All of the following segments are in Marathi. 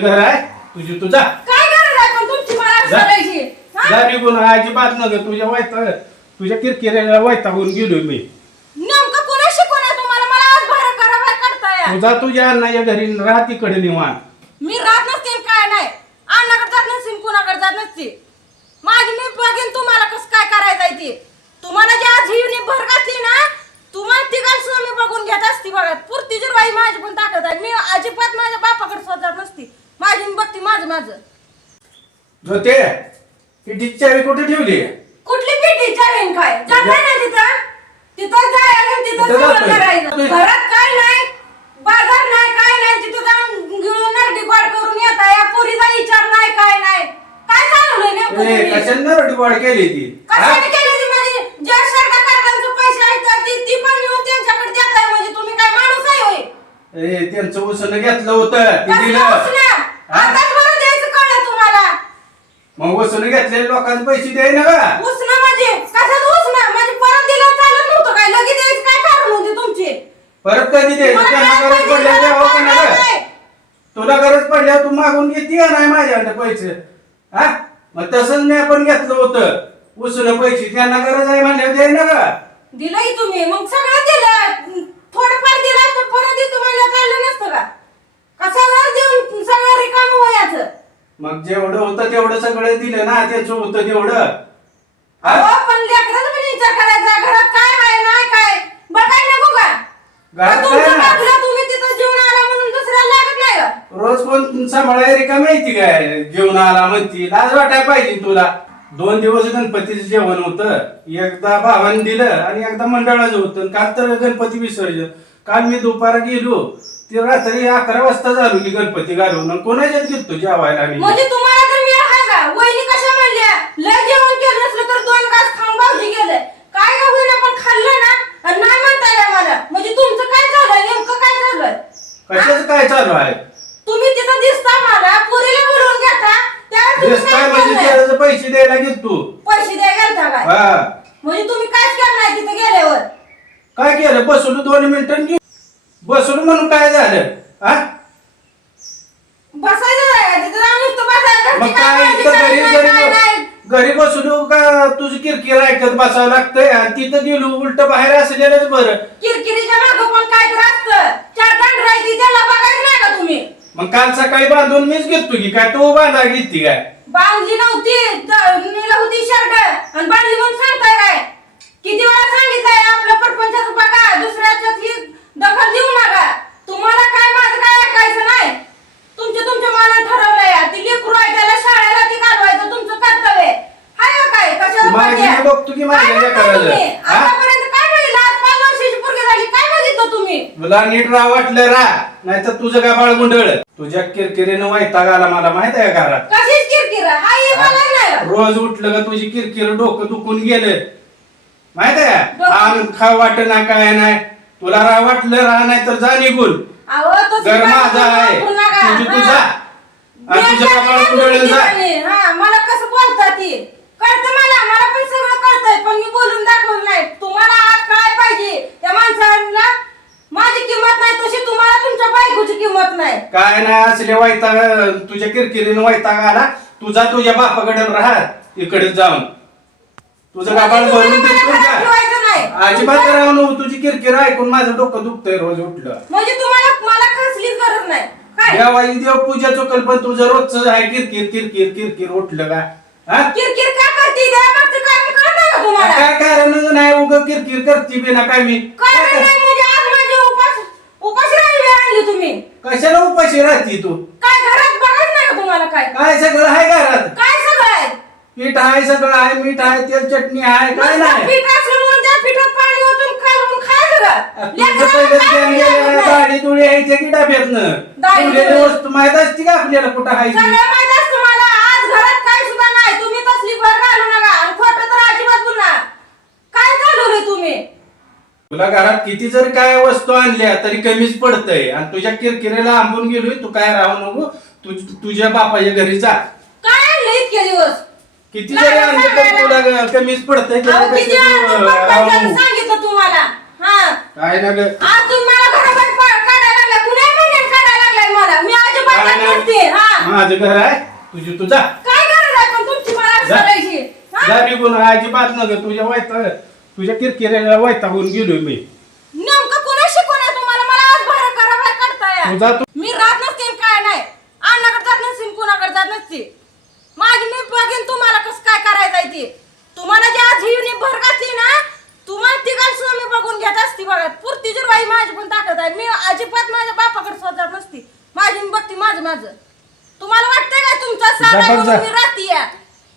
घर आहे? तुझी तुझा काय गरज आहे पण तुमची मला जा. करायची हा? जा निघून अजिबात नग तुझ्या वायता तुझ्या किरकिऱ्याला वैतागून गेलो मी. नेमकं कोणा शिकवलंय तुम्हाला? मला आज बाहेर काढताय. तुझा तुझ्या अण्णाच्या घरी राहा तिकडे निवांत. मी राहत नसते आणि काय नाही. अण्णाकडे जात नसते आणि कुणाकडे जात नसते. माझी मी बघेन तुम्हाला कसं काय करायचं आहे ते. तुम्हाला जी आज ही भर घातली ना तुम्हाला तिघांना सुद्धा मी बघून घेत असते बघा. पुरती जर बाई माझी पण ताकद आहे. मी अजिबात माझ्या बापाकडे स्वतः नसती. माझी मी बघते माझं माझं. जोते ही डिच्चावी कुठे ठेवली? कुठली पेटी चालेल काय? जात नाही ना तिथं? तिथं जायला तिथं तिथं सगळं जातोय. करायचं. घरात काय नाही बाजार नाही काय नाही तिथं जाऊन गिळून नरडी गोड करून येता या पुरीचा विचार नाही काय नाही. काय चालवलंय नेमकं तुम्ही? कशाने केली ती? हा? कशाने केली ती म्हणजे? ज्या सरकार कारखान्याचे पैसे आहेत ती ती पण नेऊन त्यांच्याकडे देताय म्हणजे तुम्ही काय माणूस आहे होय? ए त्यांचं उसनं घेतलं होतं ते कसलं दिलं उसनं? हा? आताच बरं द्यायचं कळलं तुम्हाला मग उसनं घेतलेल्या लोकांचे पैसे द्याय ना का उसनं म्हणजे कशात उसनं म्हणजे परत दिलं चालत नव्हतं काय? लगेच द्यायचं काय कारण होते तुमचे? परत कधी द्यायचं? मला त्यांना काय गरज मला द्यावं का काय नाही. तुला गरज पडल्यावर तू मागून घेते का नाही माझ्याकडे पैसे? हा? मग तसंच मी आपण घेतलं होतं. उसनं पैसे. त्यांना गरज आहे म्हणल्यावर द्याय ना का दिलंय तुम्ही. मग सगळं दिलं थोडंफार दिलं तर परत देतो म्हणलं चाललं नसतं का का सगळं देऊन सगळं रिकाम व्हायचं मग तेवढं सगळं दिलं ना त्यांचं होतं तेवढं. हा? हो पण लेकराचा पण विचार करायचा घरात काय आहे नाही काय? बघाय नको का? घरात का तुमच्या काय नाही. बाजूला तुम्ही तिथं जेवण आला म्हणून दुसऱ्याला लागत नाही का? रोज कोण सांभाळाय रिका माहिती काय? जेवण आला म्हणती. लाज वाटाय पाहिजे तुला. दोन दिवस गणपतीचं जेवण होतं. एकदा भावाने दिलं आणि एकदा मंडळाचं होतं. काल तर गणपती विसर्जन. काल मी दुपारा गेलो. ते रात्री अकरा वाजता झालो की गणपती घालून. आणि कोणाच्यात गेलतो जेवायला मी म्हणजे तुम्हाला तर वेळ आहे का वहिनी कशा म्हणल्या लय जेवण केलं नसलं तर दोन घास खाऊन भाऊजी गेले काय का होईना पण खाल्लं ना आणि नाही म्हणताय ना मला म्हणजे तुमचं काय चालू आहे नेमकं काय चालू आहे कशाचं काय चालू आहे तुम्ही तिथं दिसता मला पुरीला बोलवून घेता त्यावेळेस तुम्ही दिसताय काय म्हणजे केलंय? त्याचे पैसे द्यायला गेलतो. पैसे द्या गेलता काय? हा. म्हणजे तुम्ही कायच केलं नाही तिथं गेल्यावर? काय केलं? बसलो दोन मिनिटं घेऊ बसलो म्हणून काय झालं? हा? बसायचं नाही तिथं? जाऊन नुसतं बसायचं मग घरची काय कामं घरी काय नाही. बसलो का तुझी किरकिर ऐकत बसावं लागतंय? आणि तिथं गेलो उलट बाहेर असलेलंच बरं. किरकिरीच्या मागं पण काय तर असतं. चार दांड राहायची त्याला बघायचं नाही का तुम्ही मग काल सकाळी बांधून मीच घेतो की काय? तू बांधा घेतली काय? बांधली नव्हती. द- नेलं होती शर्ट आणि बांधली म्हणून सांगताय काय? किती वेळा सांगितलं आपलं परपंचाचं बघा दुसऱ्याच्यात ही दखल देऊ नका तुम्हाला काय माझं काय ऐकायचं नाही तुमच्या तुमच्या मनात ठरवलंय ती लेकरू आहे त्याला शाळेला ती घालवायचं तुमचं कर्तव्य आहे. हाय का काय कशाला माझी पाहिजे? मी बघतो की माझ्या काय बघताय लेकराला. तुम्ही? हा? आतापर्यंत काय बघितलं आज पाच वर्षाची पोरगी झाली काय बघितलं तुम्ही तुला नीट राहा वाटलं रा नाही तर तुझं काय बाळ गुंडळ? तुझ्या किरकिरीनं वैताग आला मला माहीत आहे का घरात कशीच किरकिर? मला नाही का? रोज उठलं का तुझी किरकिर डोकं दुखून गेलं. माहीत आहे? डोकं- आम खा वाट ना काय नाही. तुला राहा वाटलं राहा नाही तर जा निघून. अहो, तसं घर काय माझा आहे. तुझी. तुझा आणि तुझ्या बाळ गुंडळ जा? हा, मला कसं बोलता ती? कळतं मला मला पण सगळं कळतंय पण मी बोलून दाखवलं नाही. तुम्हाला आज काय पाहिजे. त्या माणसाला माझी किंमत नाही तशी तुम्हाला तुमच्या बायकोची किंमत नाही. काय नाही असले वैताग तुझ्या किरकिरीनं वैताग आला तुझा तुझ्या बापाकडे राहा इकडे जाऊन. तुझं गाबाळ म्हणजे भरून तुम्हाला देतो मला घरात ठेवायचं नाही. का अजिबात राहू नको तुझी किरकिर ऐकून माझं डोकं दुखतंय रोज उठलं. म्हणजे तुम्हाला मला कसलीच गरज नाही. काय? देवाई देव पूजा चुकल पण तुझं रोजच आहे किरकिर किरकिर किरकिर उठलं का? हा? किरकिर का करते? द्या मागचं कारण कळत नाही का तुम्हाला? काय कारण नाही उग किरकिर करते बिना काय मी? नाही म्हणजे आज माझे उपास उपास आणली तुम्ही? कशाला उपाशी राहती तू? काय घरात बघायचं नाही का तुम्हाला काय? काय सगळं आहे घरात? काय सगळं आहे? पीठ आहे सगळं आहे मीठ आहे तेल चटणी आहे काय नुसतं नाही. पीठ असलं म्हणून त्या पिठात पाणी ओतून खालून खायचं का? काय नाही. दाढी दुळी यायच्या की डब्यातनं दाढी ठेवलेली दुळी. वस्तू माहीत असते का आपल्याला कुठं आहे ती? सगळं माहीत असतं मला. आज घरात काय सुद्धा नाही. तुम्ही तसली भर घालू नका आणि खोटं तर अजिबात काय चालवलंय तुम्ही? तुला घरात किती जर काय वस्तू आणल्या तरी कमीच पडतंय. आणि तुझ्या किरकिरीला आंबून गेलोय तू काय राहू नको. तू तुझ्या बापाच्या घरी जा. काय आणलं इतके दिवस किती जरी आणलं तर तुला कमीच पडतंय. अहो, किती राहू. सांगितलं तुम्हाला. हा. काय ना ग आज तुम्ही मला घराबाहेर पा- काढायला लागलाय कुणी म्हणेल काढायला लागलाय मला? मी अजिबात काय जात नाही. नसते. हा. माझं घर आहे. तुझी तुझा काय गरज आहे पण तुमची मला जा. करायची? जा निघून. अजिबात नग तुझ्या वैता तुझ्या किरकिऱ्याला वैतागून गेलो मी. नेमकं कोणा तुम्हाला? मला आज बाहेर करा बाहेर तू जा तू. मी राहत नसते आणि काय नाही. अन्नाकडे जात नसते कुणाकडे जात नसते. माझी मी बघेन तुम्हाला कसं काय करायचंय ते. तुम्हाला जी आज ही भर घातली ना तुम्हाला सुद्धा मी बघून घेत असते बघा. पुरती जर बाई माझी पण ताकद आहे. मी अजिबात माझ्या बापाकडे जात नसते. माझी मी बघते माझं माझं. तुम्हाला वाटतंय का तुमचा जा साधा बघ जा. मी राहतीय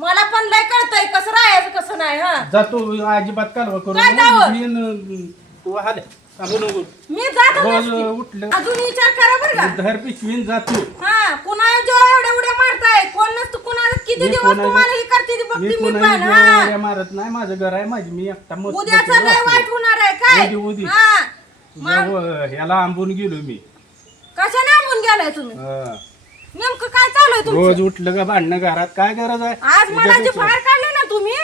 मला पण लय कळतंय कसं राहायचं कसं नाही हा. जा तू अजिबात कालवा करू काय. जावं? तू आले. सांगू नको. मी जात रोज उठलं. अजून विचार करा बरं का. धर पिशवीन जा तू. हा कुणा जेव्हा एवढ्या उड्या मारताय? कोण नसतं कुणाला किती मी दिवस कोणाला- तुम्हाला ही करते ती मी बघते मी कोणाला पण जेवायला मारत नाही माझं घर आहे माझी मी एकटा मस्त उद्याचा लय. वाईट होणार आहे काय? उदी, उदी. हा. मग जेव्हा ह्याला आंबून गेलो मी. कशा नामून गेलाय तुम्ही? हा. नेमकं काय चालू आहे रोज तुमचं उठलं का भांडणं घरात? काय गरज आहे? आज मला जे. बाहेर काढले ना तुम्ही?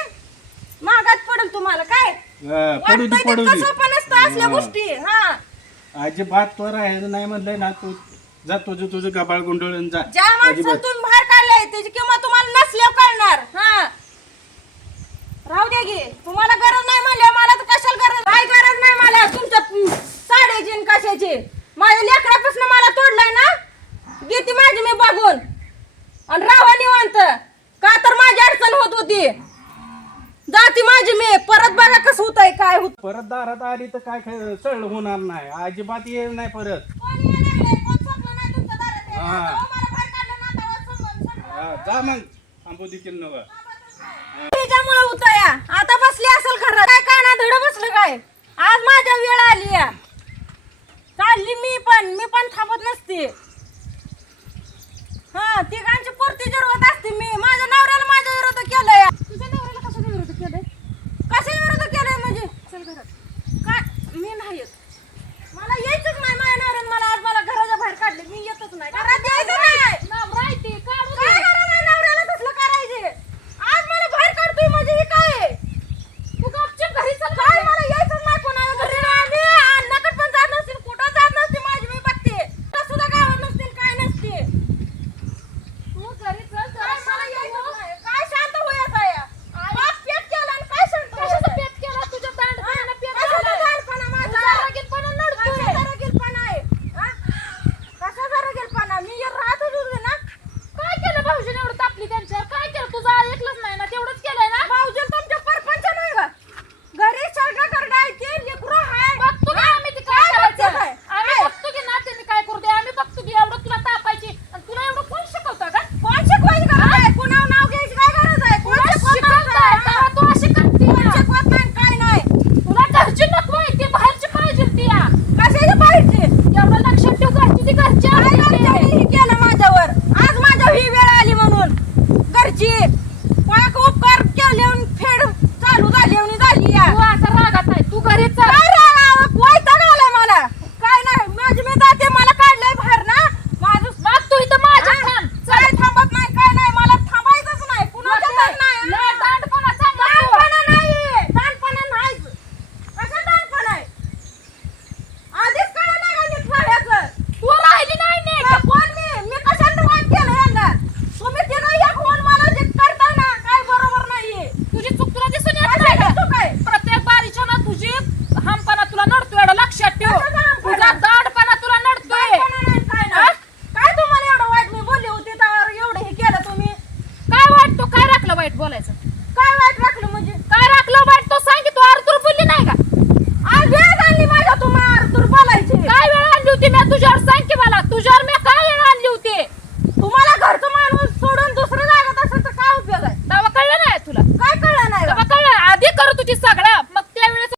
मागात पडेल तुम्हाला काय? हा, पडू दे वाटतंय पडू ते दे असतं असल्या. गोष्टी हा. अजिबात तो राहायचं नाही म्हणलंय ना तू जा तुझं तुझं कपाळ गुंडळून जा. ज्या माणसाला अजिबात. तुम्ही बाहेर काढले त्याची किंमत तुम्हाला नसल्यावर कळणार हा. राहू द्या गे तुम्हाला गरज नाही म्हणल्या मला तर कशाला गरज? काय गरज नाही मला तुमच्या हम्म, साड्याची आणि कशाची. माझ्या लेकरापासून मला तोडलाय ना? घेते माझी मी बघून. आणि राहा निवांत. का तर माझी अडचण होत होती. जाती माझी मी. परत बघा कसं होतंय काय होत परत दारात आली तर काय ख- सळ होणार नाही. अजिबात ये नाही परत? हा. हा, जा मग. आंबू देखील नव. त्याच्यामुळे होतं या आता बसली असेल घरात. काय काय ना धड बसलं काय? आज माझ्या वेळ आली चालली मी पण. मी पण थांबत नसते. हा तिघांची पूर्ती